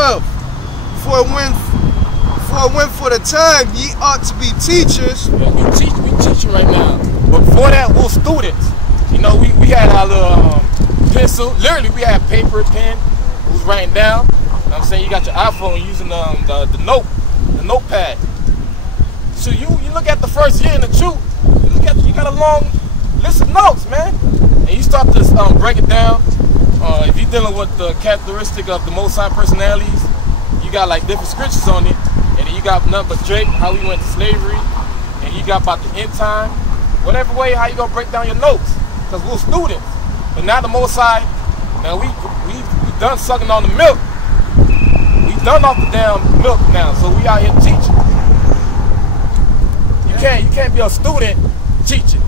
For a win for the time, ye ought to be teachers. Yeah, we teaching right now. But before that, we're students. You know, we had our little pencil. Literally, we had paper, pen. We was writing down. You know what I'm saying? You got your iPhone using the notepad. So you look at the first year in the truth. You got a long list of notes, man. And you start to break it down. If you're dealing with the characteristic of the Most High personalities, you got like different scriptures on it. And then you got nothing but Drake, how we went to slavery. And you got about the end time. Whatever way, how you gonna break down your notes? Because we're students. But now the Most High, now we done sucking on the milk. We done off the damn milk now. So we out here teaching. You can't be a student teaching.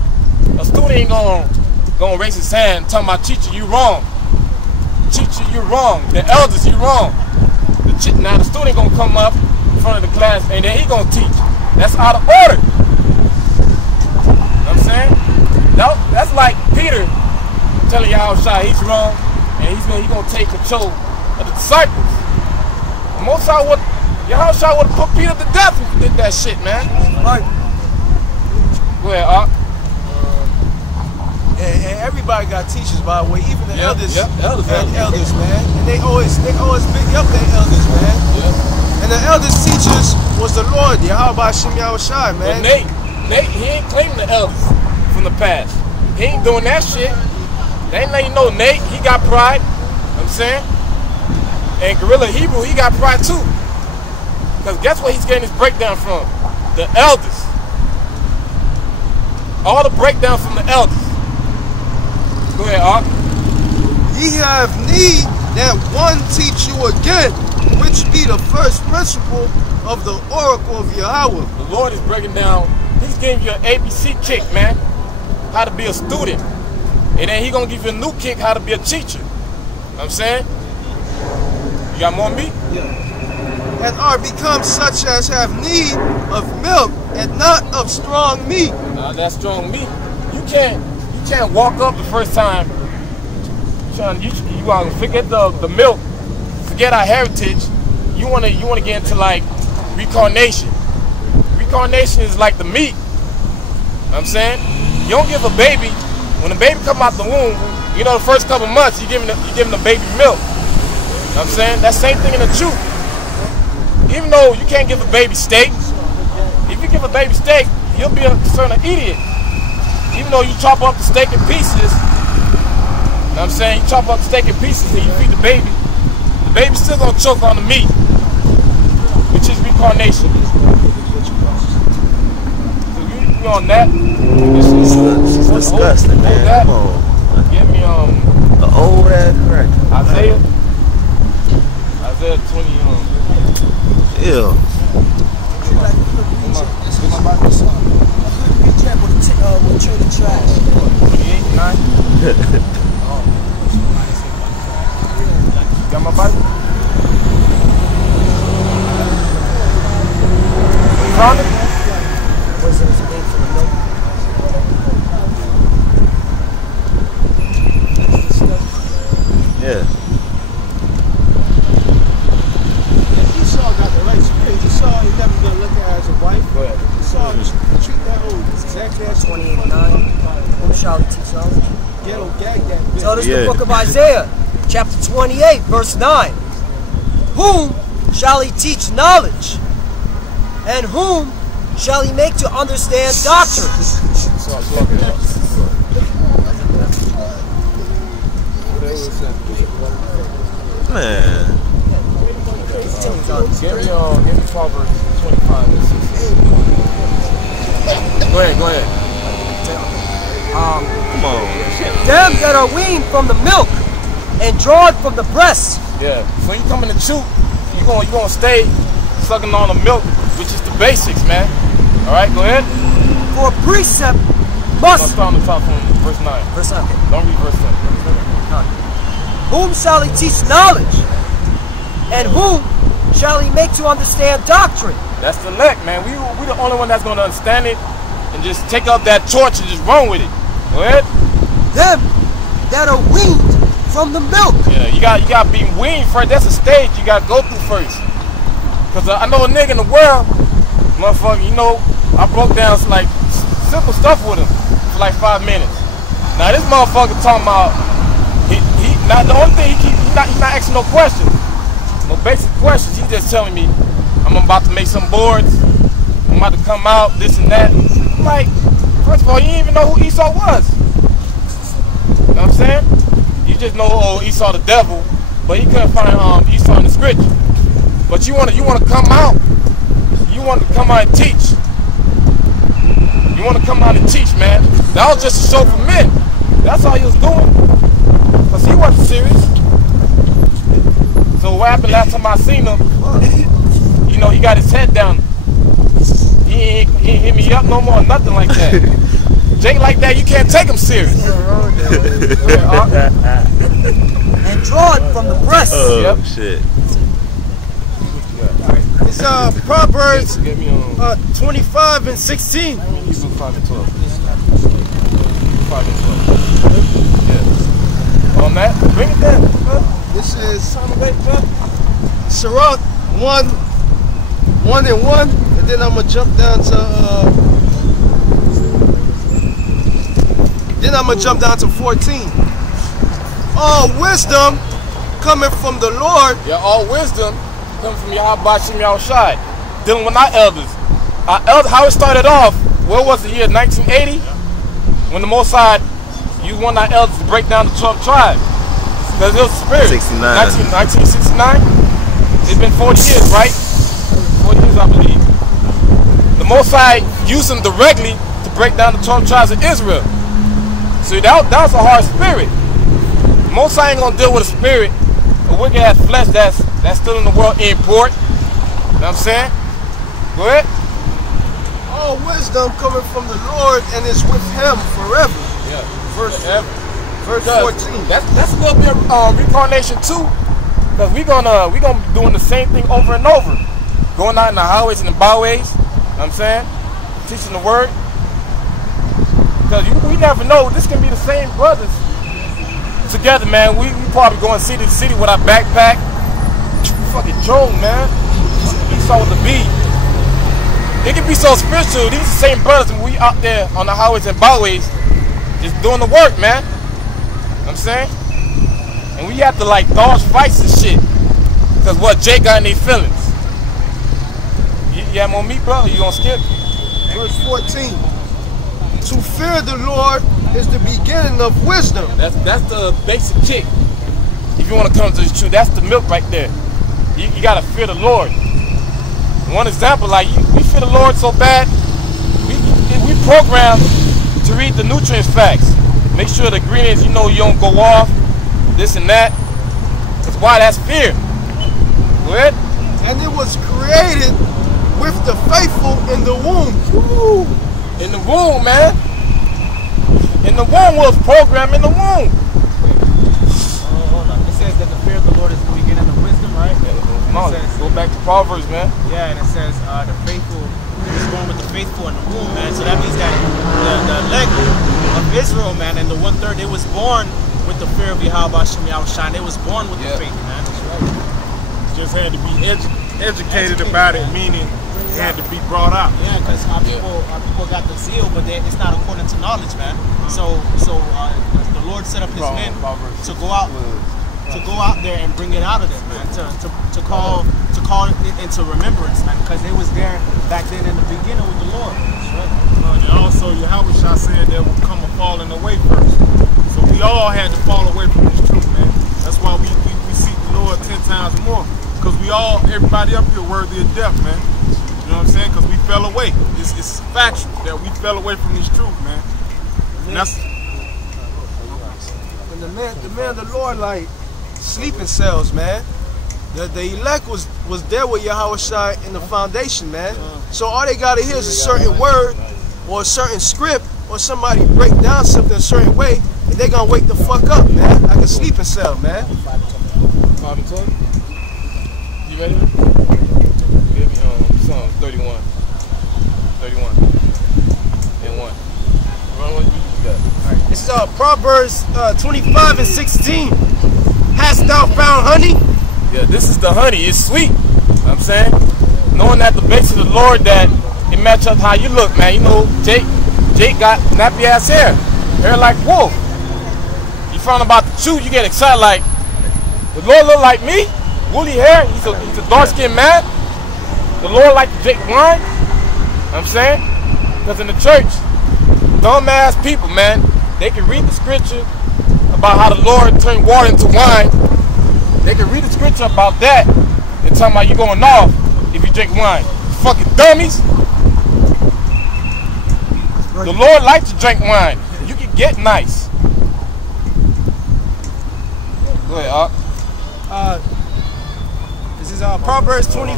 A student ain't gonna raise his hand talking about teacher, you wrong. Teacher, you wrong. The elders, you wrong. Now the student gonna come up in front of the class and then he gonna teach. That's out of order. You know what I'm saying? That's like Peter telling Yahawashi he's wrong and he's gonna take control of the disciples. Most of Yahawashi would have put Peter to death if he did that shit, man. Right. Go ahead, Art. And everybody got teachers, by the way. Even the elders, elders, man. And they always big up their elders, man. Yeah. And the elders teachers was the Lord, Yahawashim Yahawashi, man. But Nate, he ain't claiming the elders from the past. He ain't doing that shit. They ain't letting you know Nate, he got pride. You know what I'm saying? And Gorilla Hebrew, he got pride too. Because guess where he's getting his breakdown from? The elders. All the breakdown from the elders. Go ahead, Art. Ye have need that one teach you again, which be the first principle of the oracle of Yahawah. The Lord is breaking down, he's giving you an ABC kick, man. How to be a student. And then he's going to give you a new kick, how to be a teacher. You know what I'm saying? You got more meat? Yeah. And are become such as have need of milk and not of strong meat. Nah, that's strong meat. You can't walk up the first time. You want to forget the milk, forget our heritage. You want to get into like reincarnation. Reincarnation is like the meat. You know what I'm saying? You don't give a baby, when the baby come out the womb, you know the first couple months you giving the baby milk. You know what I'm saying? That same thing in the truth. Even though you can't give a baby steak, if you give a baby steak, you'll be a certain idiot. Even though you chop up the steak in pieces, you know what I'm saying? You chop up the steak in pieces and you feed the baby's still gonna choke on the meat, which is reincarnation. So you on that? It's disgusting, man. Come on. Give me the old ass crack. Isaiah 20. Ew. Got my Bible? Found it? What's his name for the milk? Yeah. Esau got the right spirit. Esau, he's never gonna look at her as a wife. Go ahead. Esau, treat that old exactly as 28:9. Whom shall he teach knowledge? Ghetto gag that bitch. So this is the book of Isaiah, chapter 28, verse 9. Whom shall he teach knowledge? And whom shall he make to understand doctrine? Man. Give me Proverbs 25. Go ahead. Come on. Them that are weaned from the milk and drawn from the breast. Yeah. So you come in the truth, you gonna stay sucking on the milk, which is the basics, man. All right, go ahead. For a precept I'm must. starting the top from verse 9. Verse 9. Okay. Don't read verse 10. Whom shall he teach knowledge? And whom shall he make to understand doctrine? That's the elect, man. We the only one that's gonna understand it and just take up that torch and just run with it. Go ahead. Them that are weaned from the milk. Yeah, you got to be weaned first. That's a stage you got to go through first. Cause I know a nigga in the world, motherfucker. You know, I broke down some like simple stuff with him for like 5 minutes. Now this motherfucker talking about now the only thing he's not asking no questions, no basic questions. He just telling me I'm about to make some boards. I'm about to come out, this and that. I'm like, first of all, you didn't even know who Esau was. You know what I'm saying? You just know, oh, Esau the devil, but he couldn't find Esau in the scripture. But you want to come out. You want to come out and teach. You want to come out and teach, man. That was just a show for men. That's all he was doing. Cause he wasn't serious. So what happened last time I seen him? You know, he got his head down. He ain't hit me up no more, nothing like that. Jake like that, you can't take him serious. And draw it from the breast. Oh, yep. Shit. It's Proverbs 25 and 16. 5 and 12. 5 and 12. Yeah. On that, bring it down. This is Sirach 1 and 1, and then I'm gonna jump down to 14. All wisdom coming from the Lord. Yeah, all wisdom comes from YAHAWASHI. Dealing with our elders. How it started off, what was the year, 1980? When the Most High used one of our elders to break down the 12 tribes. Because it was the spirit. 1969. It's been 40 years, right? 40 years, I believe. The Most High used them directly to break down the 12 tribes of Israel. See, that was a hard spirit. The Most High ain't gonna deal with a spirit, a wicked ass flesh that's still in the world in port. You know what I'm saying? Go ahead. All wisdom coming from the Lord and is with him forever. Yeah. Verse 14. That's a little bit of reincarnation too. Because we gonna be doing the same thing over and over. Going out in the highways and the byways. You know what I'm saying? Teaching the word. Because we never know. This can be the same brothers together, man. We probably going city to city with our backpack. Fucking drone, man. Esau with the beat. It can be so spiritual. These are the same brothers when we out there on the highways and byways just doing the work, man. You know what I'm saying? And we have to like dodge fights and shit. Because what, Jake got any feelings? You have more meat, bro? Or you gonna skip? Verse 14. To fear the Lord is the beginning of wisdom. That's the basic kick. If you want to come to the truth, that's the milk right there. You gotta fear the Lord. One example, like we fear the Lord so bad, we programmed to read the nutrients facts. Make sure the ingredients, you don't go off, this and that. That's why that's fear. Go ahead. And it was created with the faithful in the womb. Woo. In the womb, man. In the womb was programmed in the womb. Hold on. It says that the fear of the Lord is the beginning of wisdom, right? No, go back to Proverbs, man. Yeah, and it says the faithful is born with the faithful in the womb, man. So that means that the leg of Israel, man, and the 1/3, it was born with the fear of YAHAWASHI. They was born with the faith, man. That's right. Just had to be educated about it, meaning it had to be brought out. Yeah, because our people got the zeal, but it's not according to knowledge, man. So the Lord set up His men to go out there and bring it out of them, man. To call it into remembrance, man, because they was there back then in the beginning with the Lord. That's right. And also, Yahawah said there would come a falling away first. So we all had to fall away from this truth, man. That's why we seek the Lord 10 times more. Because everybody up here worthy of death, man. You know what I'm saying? Because we fell away. It's factual that we fell away from this truth, man. And that's... When the man, the Lord, like sleeping cells, man. The elect was there with YAHAWASHI in the foundation, man. So all they gotta hear is a certain word or a certain script or somebody break down something a certain way, and they gonna wake the fuck up, man. Like a sleeping cell, man. 5 and 12. You ready? Give me Psalm 31. 31 and 1. Run what you got. This is Proverbs 25 and 16. hast thou found honey? Yeah, this is the honey. It's sweet. You know what I'm saying? Knowing that the base of the Lord, that it match up how you look, man. You know, Jake got nappy ass hair like wolf. You found about the truth, you get excited like, the Lord look like me? Woolly hair? He's a dark-skinned man? The Lord like to drink wine? You know what I'm saying? Because in the church, dumb-ass people, man, they can read the scripture about how the Lord turned water into wine. They can read the scripture about that and talking about you going off if you drink wine. Fucking dummies. The Lord likes to drink wine. You can get nice. Go ahead, Op. This is Proverbs 20.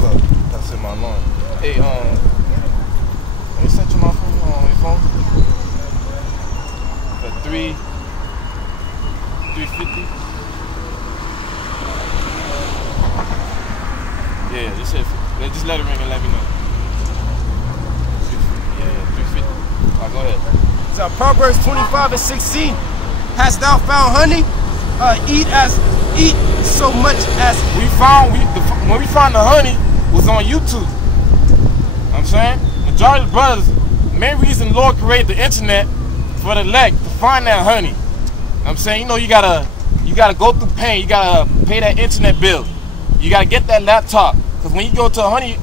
That's in my alarm. Hey, let me set you my phone on your phone. For 350. Yeah, just let it ring and let me know. Yeah, 350. Alright, go ahead. So Proverbs 25:16. Hast thou found honey? Eat so much as When we found the honey was on YouTube. You know what I'm saying? Majority of the brothers, the main reason the Lord created the internet for the elect to find that honey. You know what I'm saying? You know, you gotta go through pain, you gotta pay that internet bill. You gotta get that laptop. Cause when you go to the honey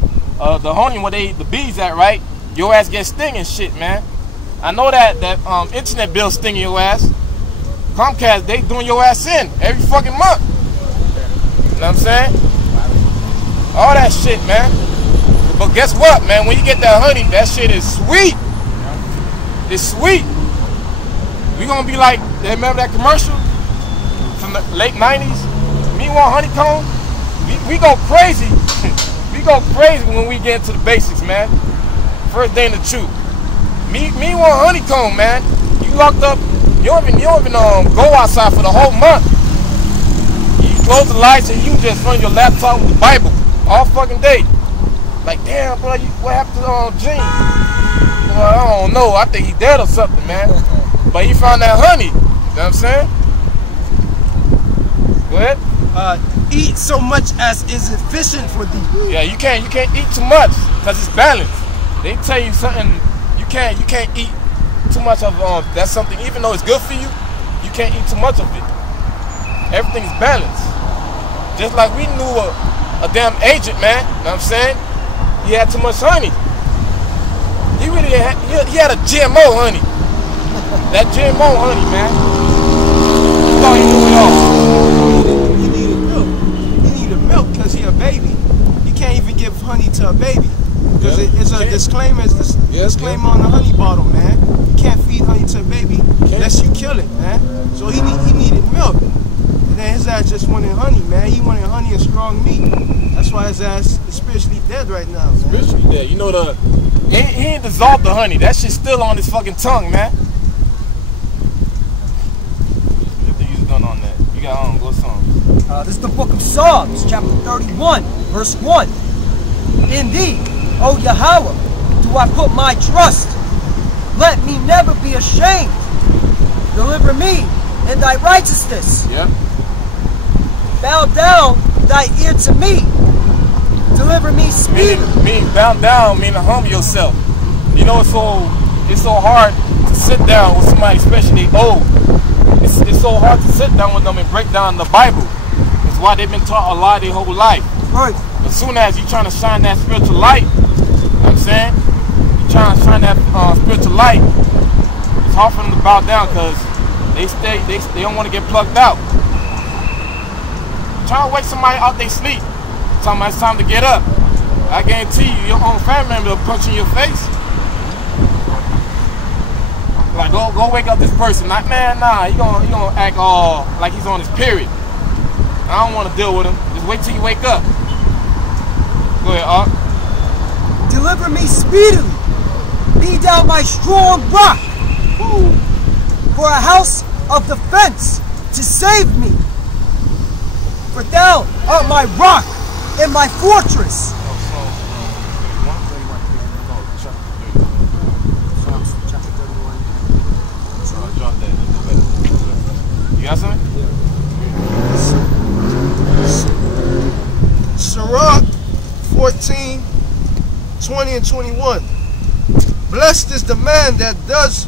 where the bees at, right? Your ass gets sting and shit, man. I know that internet bill stinging your ass. Comcast, they doing your ass in every fucking month. You know what I'm saying? All that shit, man. But guess what, man? When you get that honey, that shit is sweet. It's sweet. We gonna be like, remember that commercial from the late 90s? Me want honeycomb? We go crazy. We go crazy when we get into the basics, man. First day in the truth. Me want honeycomb, man. You locked up. You don't even go outside for the whole month. You close the lights and you just run your laptop with the Bible all fucking day. Like, damn, bro, what happened to Gene? Well, I don't know. I think he dead or something, man. But he found that honey. You know what I'm saying? Go ahead. Eat so much as is efficient for thee. Yeah, you can't eat too much because it's balanced. They tell you something. You can't eat too much of that's something, even though it's good for you, you can't eat too much of it. Everything's balanced. Just like we knew a damn agent, man, you know what I'm saying? He had too much honey. He had a GMO honey. That GMO honey, man. He thought he knew it all. He needed milk. He needed milk because he a baby. You can't even give honey to a baby. Because it's a disclaimer, disclaimer on the honey bottle, man. You can't feed honey to a baby unless you kill it, man. So he needed milk. And then his ass just wanted honey, man. He wanted honey and strong meat. That's why his ass is spiritually dead right now, man. Spiritually dead. You know he ain't dissolved the honey. That shit's still on his fucking tongue, man. You have to use a gun on that. You got go song. This is the book of Psalms, chapter 31, verse 1. In thee, O Yahawah, do I put my trust. Let me never be ashamed. Deliver me in thy righteousness. Yeah. Bow down thy ear to me. Deliver me speedily. Meaning bow down, meaning humble yourself. You know, it's so hard to sit down with somebody, especially old. It's so hard to sit down with them and break down the Bible. It's why they've been taught a lie their whole life. Right. As soon as you're trying to shine that spiritual light, you know what I'm saying? You're trying to shine that spiritual light, it's hard for them to bow down because they don't want to get plucked out. Try to wake somebody out they sleep. Tell them it's time to get up. I guarantee you, your own family member will punch you in your face. Like, go wake up this person. Like, man, nah, he gonna act all like he's on his period. I don't want to deal with him. Just wait till you wake up. Go ahead, Art. Deliver me speedily. Be thou my strong rock. For a house of defense to save me. For thou art my rock and my fortress. You got something? Sirach 14, 20 and 21. Blessed is the man that does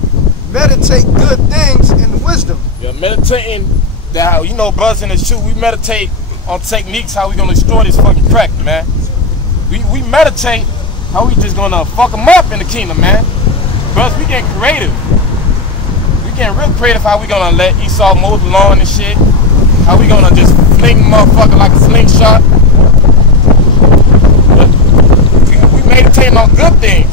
meditate good things in wisdom. Yeah, meditating that, you know, brothers in the truth, we meditate on techniques how we gonna destroy this fucking crack, man. We meditate how we just gonna fuck them up in the kingdom, man. Brothers, we getting creative. We getting real creative how we gonna let Esau mow the lawn and shit. How we gonna just fling the motherfucker like a slingshot. But we meditating on good things.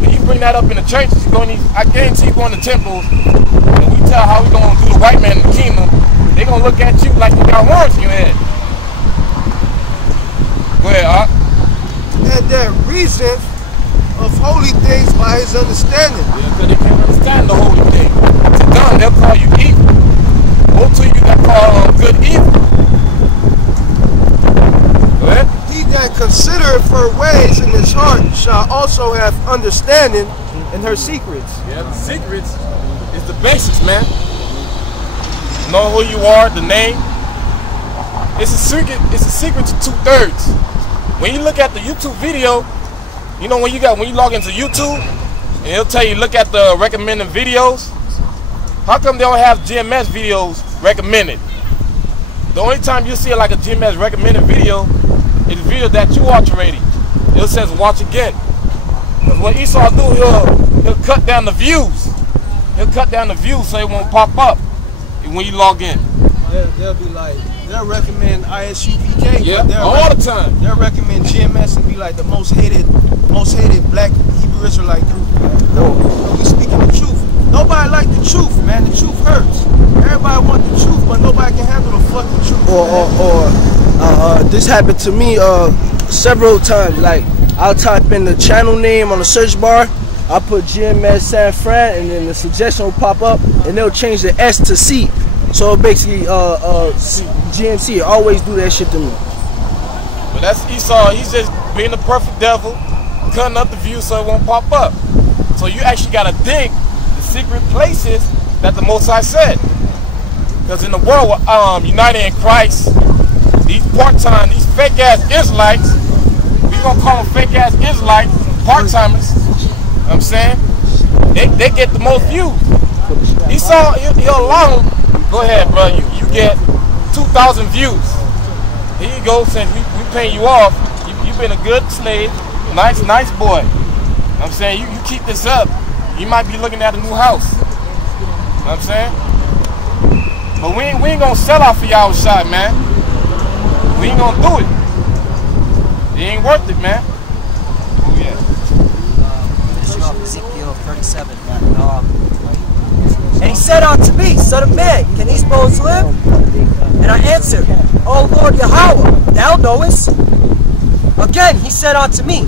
When you bring that up in the churches, you go in these, I guarantee you go in the temples, and we tell how we gonna do the white man in the kingdom, they gonna look at you like you got worms in your head. Go ahead, Art. And that reason of holy things by his understanding. Yeah, because they can't understand the holy thing. To them, they'll call you evil. Woe to you that call good evil. Go ahead. He that considereth her ways in his heart shall also have understanding in her secrets. Yeah, the secrets is the basics, man. Know who you are, the name. It's a secret to 2/3. When you look at the YouTube video, you know when you log into YouTube and it'll tell you look at the recommended videos. How come they don't have GMS videos recommended? The only time you see like a GMS recommended video is a video that you watch already. It says watch again. Because what Esau do, he'll cut down the views. He'll cut down the views so it won't pop up when you log in. They'll be like, they'll recommend ISUPK. Yeah, all the time. They'll recommend GMS and be like the most hated black Hebrew Israelite group. No, we speaking the truth. Nobody like the truth, man. The truth hurts. Everybody want the truth, but nobody can handle the fucking truth. This happened to me several times. Like, I'll type in the channel name on the search bar. I'll put GMS San Fran, and then the suggestion will pop up, and they'll change the S to C. So basically, GMC always do that shit to me. But that's Esau. He's just being the perfect devil, cutting up the view so it won't pop up. So you actually gotta dig the secret places that the Most High said. Because in the world, united in Christ, these part-time, these fake-ass Israelites, we gonna call them fake-ass Israelites, part-timers. You know what I'm saying? They get the most views. Esau, he'll allow them. Go ahead, bro. You get 2,000 views. Here you go. Since we paying you off, you've been a good slave, nice boy. You know what I'm saying? You keep this up, you might be looking at a new house. You know what I'm saying? But we ain't gonna sell out for YAHAWASHI, man. We ain't gonna do it. It ain't worth it, man. Oh yeah. Finishing off Ezekiel 37. And he said unto me, Son of man, can these bones live? And I answered, O Lord Yahawah, thou knowest. Again he said unto me,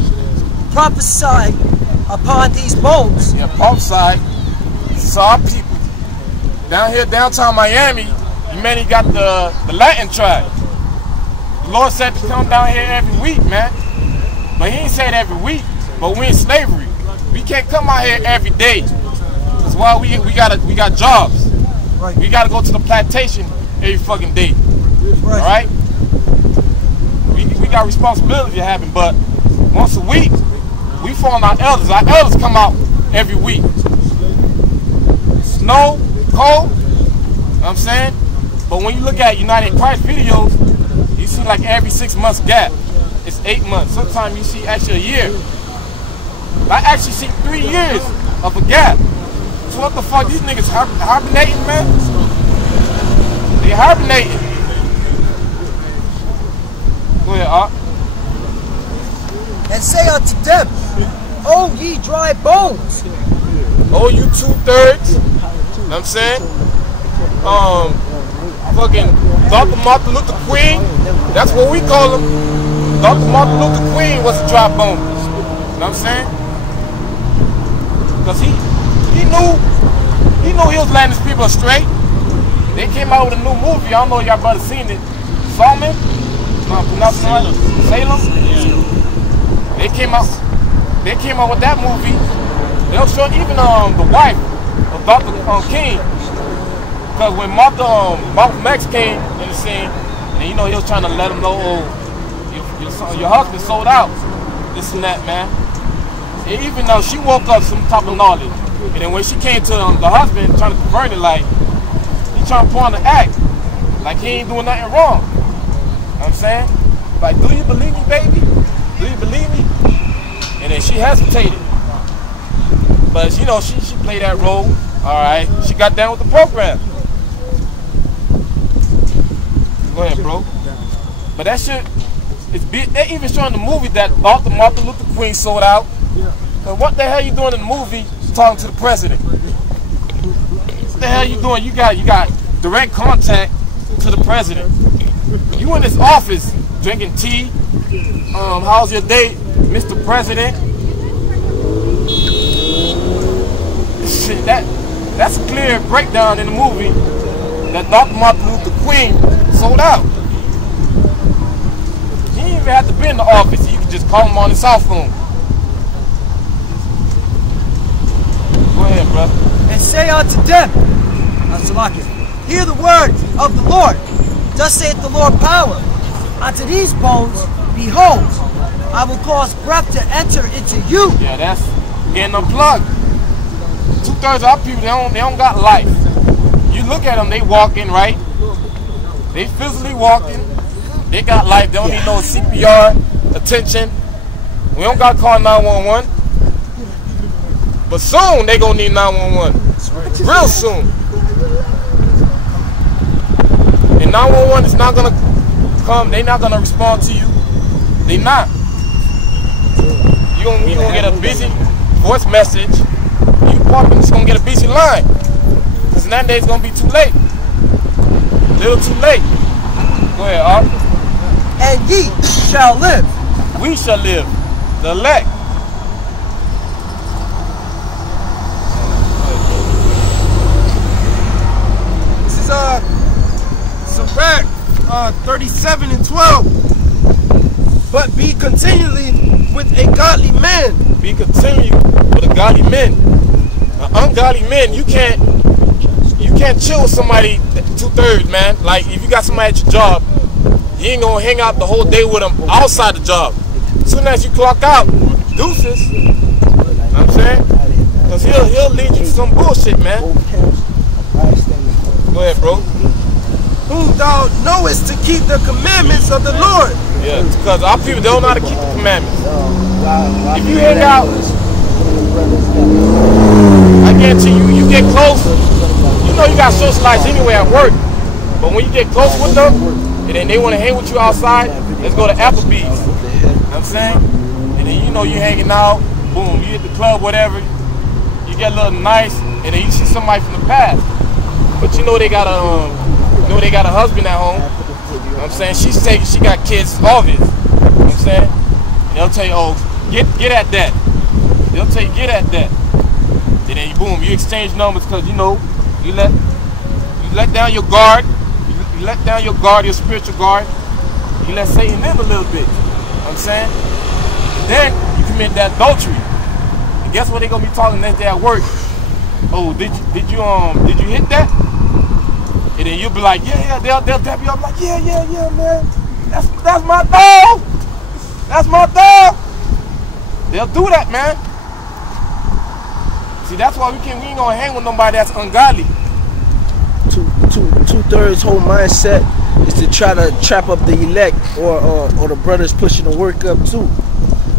prophesy upon these bones. Yeah, prophesy. This is our people. Down here, downtown Miami, you mainly got the Latin tribe. The Lord said to come down here every week, man. But he ain't said every week, but we in slavery. We can't come out here every day. That's why we got jobs. Right. We gotta go to the plantation every fucking day. Right. Alright? We got responsibility to happen, but once a week, we follow our elders. Our elders come out every week. Snow, cold, you know what I'm saying? But when you look at United in Christ videos, you see like every 6 months gap. It's 8 months. Sometimes you see actually a year. I actually see 3 years of a gap. So what the fuck, these niggas hibernating, man? They hibernating. Go ahead, Art. And say unto them, O ye dry bones. Oh, you 2/3. You know what I'm saying? Fucking Dr. Martin Luther Queen. That's what we call him. Dr. Martin Luther Queen was a dry bone. You know what I'm saying? Because he knew he was letting his people astray. They came out with a new movie. I don't know if y'all brothers seen it. Salem? Salem? They came out with that movie. They'll show even the wife of Dr. King. Because when Malcolm X came in the scene, and you know he was trying to let him know, oh, your husband sold out. This and that, man. And even though she woke up some type of knowledge, and then when she came to the husband trying to convert it, like he trying to put on the act, like he ain't doing nothing wrong. You know what I'm saying? Like, do you believe me, baby? Do you believe me? And then she hesitated. But you know, she played that role. Alright. She got down with the program. Go ahead, bro. But that shit, they even showing the movie that Martin Luther King sold out. And what the hell you doing in the movie talking to the president? What the hell you doing? You got direct contact to the president. You in this office drinking tea. How's your day, Mr. President? Shit, that's a clear breakdown in the movie that Dr. Martin Luther King sold out. He didn't even have to be in the office. You could just call him on his cell phone. Go ahead, brother. And say unto them, hear the word of the Lord. Thus saith the Lord power. Unto these bones, behold, I will cause breath to enter into you. Yeah, that's getting unplugged. 2/3 of our people, they don't got life. You look at them, they walking, right? They physically walking. They got life. They don't need no CPR attention. We don't got to call 911. But soon they gonna need 911. Real soon. And 911 is not gonna come. They not gonna respond to you. They not. You gonna get a busy voice message. You probably just gonna get a busy line. Cause that day it's gonna be too late. A little too late. Go ahead, Art. And ye shall live. We shall live. The elect. This is Sirach 37:12. But be continually with a godly man. Be continually with a godly man. Ungodly men, you can't chill with somebody 2/3, man. Like if you got somebody at your job, you ain't gonna hang out the whole day with them outside the job. As soon as you clock out, deuces. You know what I'm saying? Cause he'll lead you to some bullshit, man. Go ahead, bro. Whom thou knowest to keep the commandments of the Lord. Yeah, because our people don't know how to keep the commandments. If you hang out, I guarantee you get close. You know you got socialize anyway at work. But when you get close with them, and then they want to hang with you outside, let's go to Applebee's. You know what I'm saying? And then you know you hanging out, boom, you hit the club, whatever. You get a little nice, and then you see somebody from the past. But you know they got a husband at home. You know what I'm saying? She got kids, obvious. You know what I'm saying? And they'll tell you, oh, get at that. They'll tell you, get at that. And then boom, you exchange numbers because you know you let down your guard. You let down your guard, your spiritual guard. You let Satan in a little bit. You know what I'm saying? And then you commit that adultery. And guess what they gonna be talking next day at work? Oh, did you hit that? And then you'll be like, yeah, they'll dap you up like, yeah, man. That's my dog. That's my dog. They'll do that, man. See, that's why we ain't gonna hang with nobody that's ungodly. 2/3 whole mindset is to try to trap up the elect or the brothers pushing the work up too.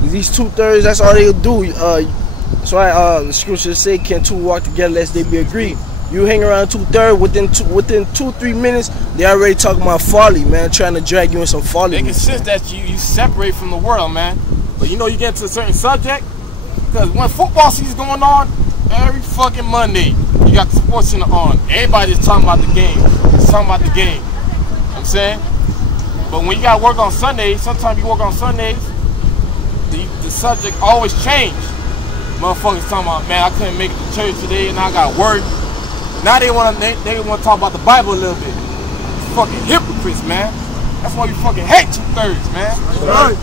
These 2/3, that's all they'll do. That's why the scriptures say, "Can two walk together lest they be agreed?" You hang around 2/3, within 2-3 minutes, they already talking about folly, man, trying to drag you in some folly. They insist that you separate from the world, man. But you know you get to a certain subject, because when football season's going on, every fucking Monday, you got the sports center on. Everybody's talking about the game. It's talking about the game. You know what I'm saying? But when you got to work on Sundays, sometimes you work on Sundays, the subject always change. Motherfuckers talking about, man, I couldn't make it to church today and I got work. Now they want to talk about the Bible a little bit. Fucking hypocrites, man. That's why you fucking hate 2/3, man. Right.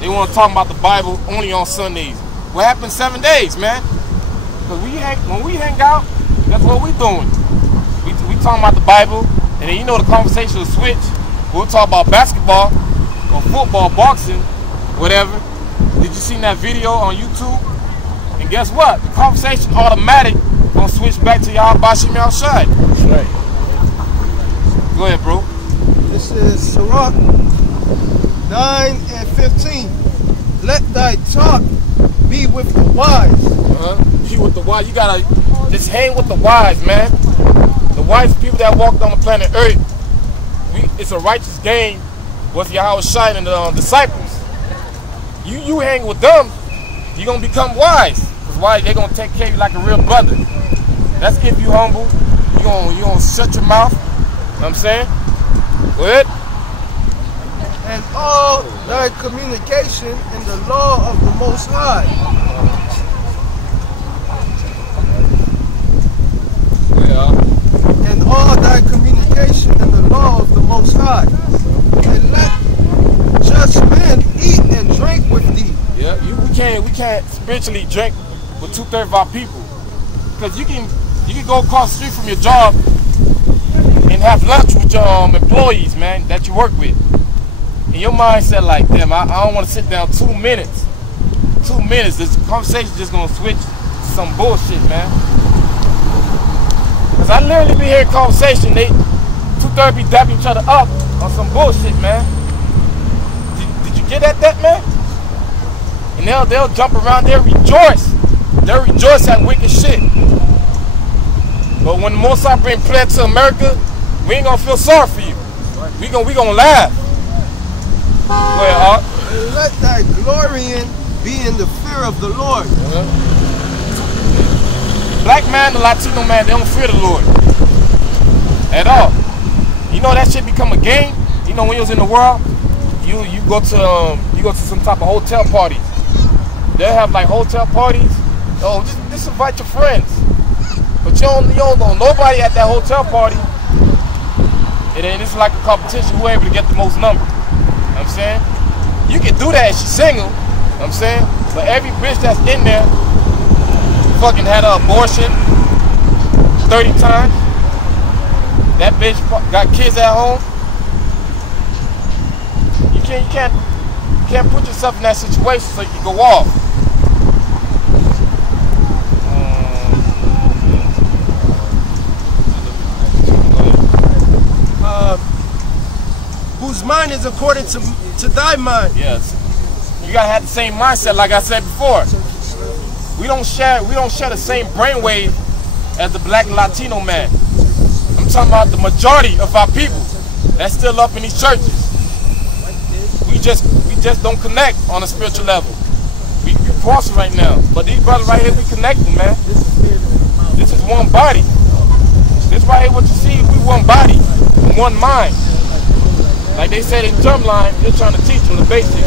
They want to talk about the Bible only on Sundays. What happened 7 days, man? Because when we hang out, that's what we doing. We talking about the Bible, and then you know the conversation will switch. We'll talk about basketball, or football, boxing, whatever. Did you see that video on YouTube? And guess what? The conversation automatic gonna switch back to YAHAWASHI outside. That's right. Go ahead, bro. This is Sirach 9:15. Let thy talk be with the wise. Be with the wise. You gotta just hang with the wise, man. The wise people that walked on the planet Earth. It's a righteous game with YAHAWASHI and the disciples. You hang with them, you're gonna become wise. Because wise, they're gonna take care of you like a real brother. That's if you humble. You gonna shut your mouth. You know what I'm saying? Go ahead. And all thy communication in the law of the Most High. Yeah. And all thy communication in the law of the Most High. And let just men eat and drink with thee. Yeah, we can't spiritually drink with 2/3 of our people. Because you can go across the street from your job and have lunch with your employees, man, that you work with. And your mindset like, damn, I don't want to sit down 2 minutes. 2 minutes, this conversation just gonna switch to some bullshit, man. Because I literally be hearing conversation, they 2/3 be dapping each other up on some bullshit, man. Did you get at that, man? And they'll jump around, they'll rejoice. They'll rejoice at wicked shit. But when the Most High bring pledge to America, we ain't gonna feel sorry for you. We gonna laugh. Well, and let thy glorying be in the fear of the Lord. Black man, the Latino man, they don't fear the Lord at all. You know that shit become a game. You know when you was in the world, you go to some type of hotel parties. They'll have like hotel parties. Oh, just invite your friends. But you don't know nobody at that hotel party. And then it's like a competition, who able to get the most number. You know what I'm saying? You can do that if she's single. You know what I'm saying? But every bitch that's in there fucking had an abortion 30 times. That bitch got kids at home. You can't put yourself in that situation so you can go off. Whose mind is according to thy mind. Yes. You gotta have the same mindset, like I said before. We don't share the same brainwave as the black and Latino man. I'm talking about the majority of our people that's still up in these churches. We just don't connect on a spiritual level. We crossing right now. But these brothers right here, we connecting, man. This is one body. This right here, what you see, we one body, one mind. Like they said in Drumline, they're trying to teach them the basics.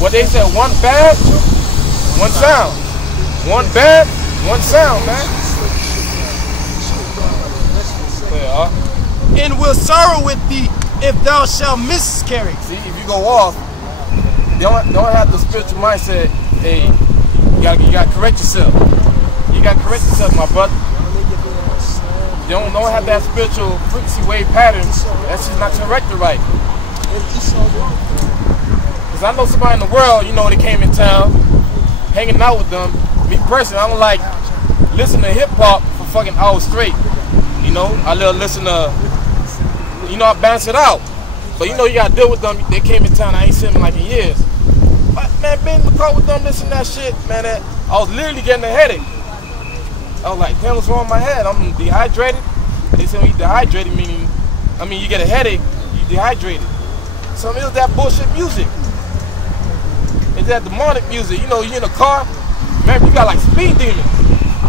What they said, one bad, one sound. One bad, one sound, man. And will sorrow with thee if thou shalt miscarry. See, if you go off, don't have the spiritual mindset. Hey, you gotta correct yourself. You gotta correct yourself, my brother. Don't have that spiritual frequency wave pattern. That's just not corrected right. Cause I know somebody in the world, you know, they came in town, hanging out with them. Me personally, I don't like listen to hip hop for fucking hours straight. You know, I listen to, you know, I bounce it out. But you know, you gotta deal with them. They came in town, I ain't seen them like in years. But man, been in the car with them, listen to that shit, man. I was literally getting a headache. I was like, damn, what's wrong with my head? I'm dehydrated. They said when you dehydrated, meaning, you get a headache, you dehydrated. So it was that bullshit music. It's that demonic music. You know, you in a car, man, you got like speed demons.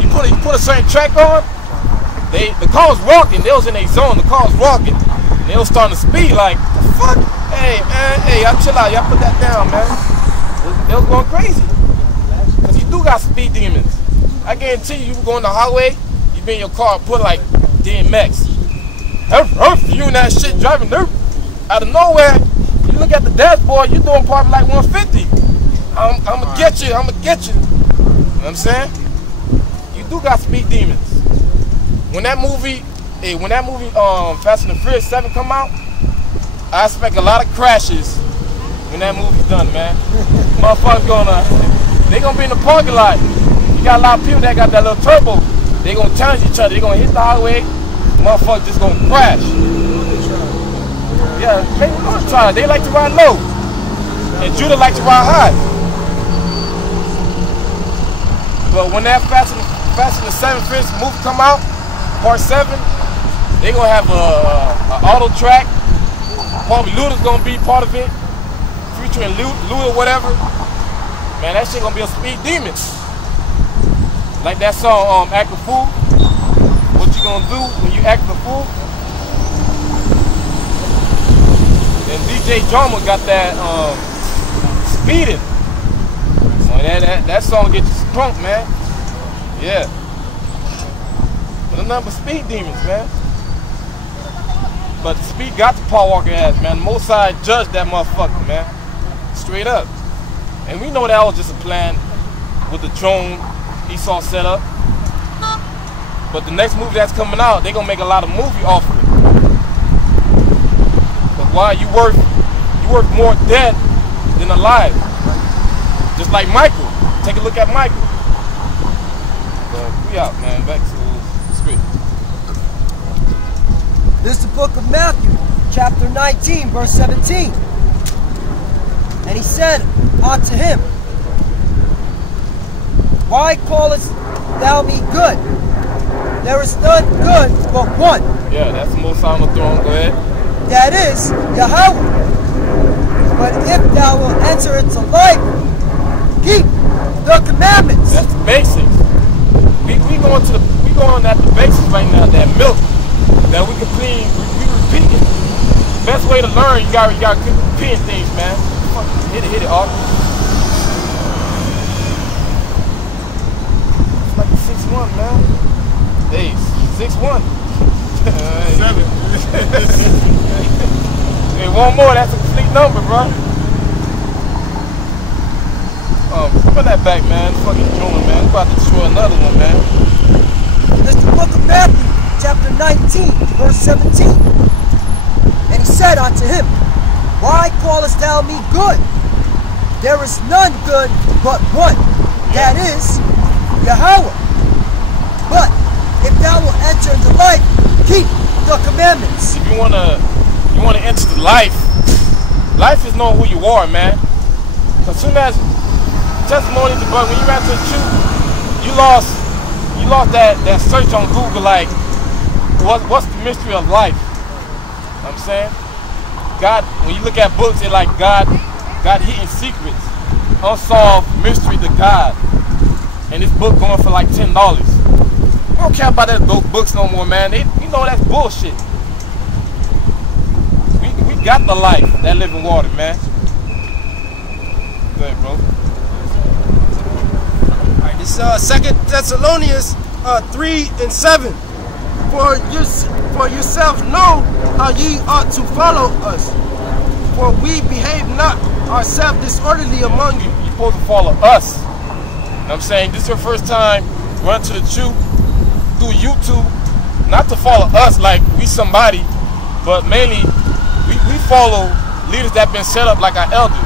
You put a certain track on, the car was walking, they was in a zone, the car was walking. And they was starting to speed like, the fuck? Hey, man, hey, y'all chill out, y'all put that down, man. They was going crazy. Because you do got speed demons. I guarantee you go on the highway, you be in your car, put like DMX. You in that shit driving out of nowhere, you look at the dashboard, you're doing probably like 150. I'ma get you, I'ma get you. You know what I'm saying? You do got speed demons. When that movie Fast and the Furious 7 come out, I expect a lot of crashes when that movie's done, man. Motherfuckers they gonna be in the parking lot. You got a lot of people that got that little turbo. They gonna challenge each other. They gonna hit the highway. Motherfuckers just gonna crash. Yeah, maybe we're gonna try it. They like to ride low. And Judah like to ride high. But when that Fast and the Seven Fist movie come out, part 7, they gonna have a auto track. Probably Luda's gonna be part of it. Featuring Luda or whatever. Man, that shit gonna be a speed demon. Like that song, Act a Fool. What you gonna do when you act a fool? And DJ Drama got that speeding. That song gets you drunk, man. Yeah. But a number of speed demons, man. But the speed got the Paul Walker ass, man. The Most High judged that motherfucker, man. Straight up. And we know that was just a plan with the drone Esau set up. But the next movie that's coming out, they're gonna make a lot of movie off of it. But why you worth more dead than alive. Just like Michael. Take a look at Michael. But we out, man. Back to the script. This is the book of Matthew, chapter 19, verse 17. And he said unto him, Why callest thou me good? There is none good but one. Yeah, that's the Most High on the throne. Go ahead. That is Yahawah. But if thou wilt enter into life, keep the commandments. That's the basics. We going at the basics right now. That milk that we repeat it. Best way to learn, you gotta keep repeating things, man. Hit it, Ark. It's like a 6-1, man. Hey, 6-1. 7. Hey, one more, that's a complete number, bro. Put that back, man. Fucking joint, man. We're about to destroy another one, man. This is the book of Matthew, chapter 19, verse 17. And he said unto him, Why callest thou me good? There is none good but one, that is Yahawah. But if thou wilt enter into life, keep the commandments. If you wanna enter the life is knowing who you are, man. As soon as testimony to but when you ran to the truth, you lost that search on Google, like what's the mystery of life? You know what I'm saying? God, when you look at books, it's like God hidden secrets, unsolved mystery to God. And this book going for like $10. We don't care about those books no more, man. You know that's bullshit. We got the life, that living water, man. Go ahead, bro. Alright, this 2 Thessalonians 3:7. For yourself know how ye ought to follow us. For we behave not ourselves disorderly among you. You're supposed to follow us. You know what I'm saying? This is your first time running to the truth through YouTube. Not to follow us like we somebody, but mainly we follow leaders that been set up like our elders.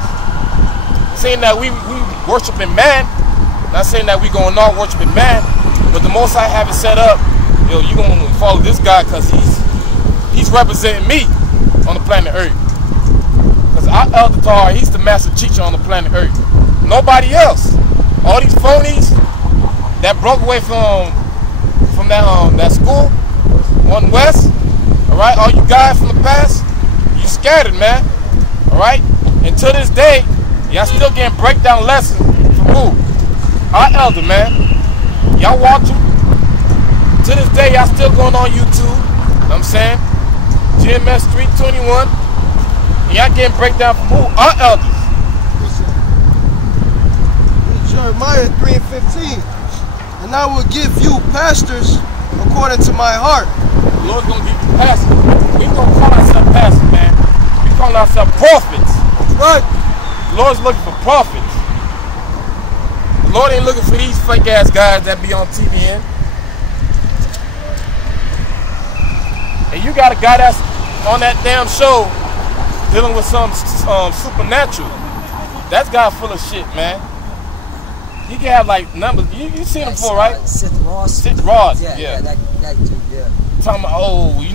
Saying that we worshiping man. Not saying that we going on worshiping man, but the Most High have it set up. Yo, you gonna follow this guy because he's representing me on the planet Earth. Because our elder Tar, he's the master teacher on the planet Earth. Nobody else. All these phonies that broke away from that school, one West. All right, all you guys from the past, you scattered, man. All right, and to this day, y'all still getting breakdown lessons from who? Our elder, man. Y'all watch him. To this day, y'all still going on YouTube. You know what I'm saying? GMS 321. And y'all getting breakdown from who? Our elders. Jeremiah 3:15. And I will give you pastors according to my heart. The Lord's gonna give you pastors. We don't call ourselves pastors, man. We call ourselves prophets. Right. The Lord's looking for prophets. The Lord ain't looking for these fake ass guys that be on TVN. And you got a guy that's on that damn show dealing with some supernatural. That's God full of shit, man. He can have like numbers. You seen him before, right? Sith Ross. Sith Ross, Yeah. That dude, yeah. Talking about, oh, you know.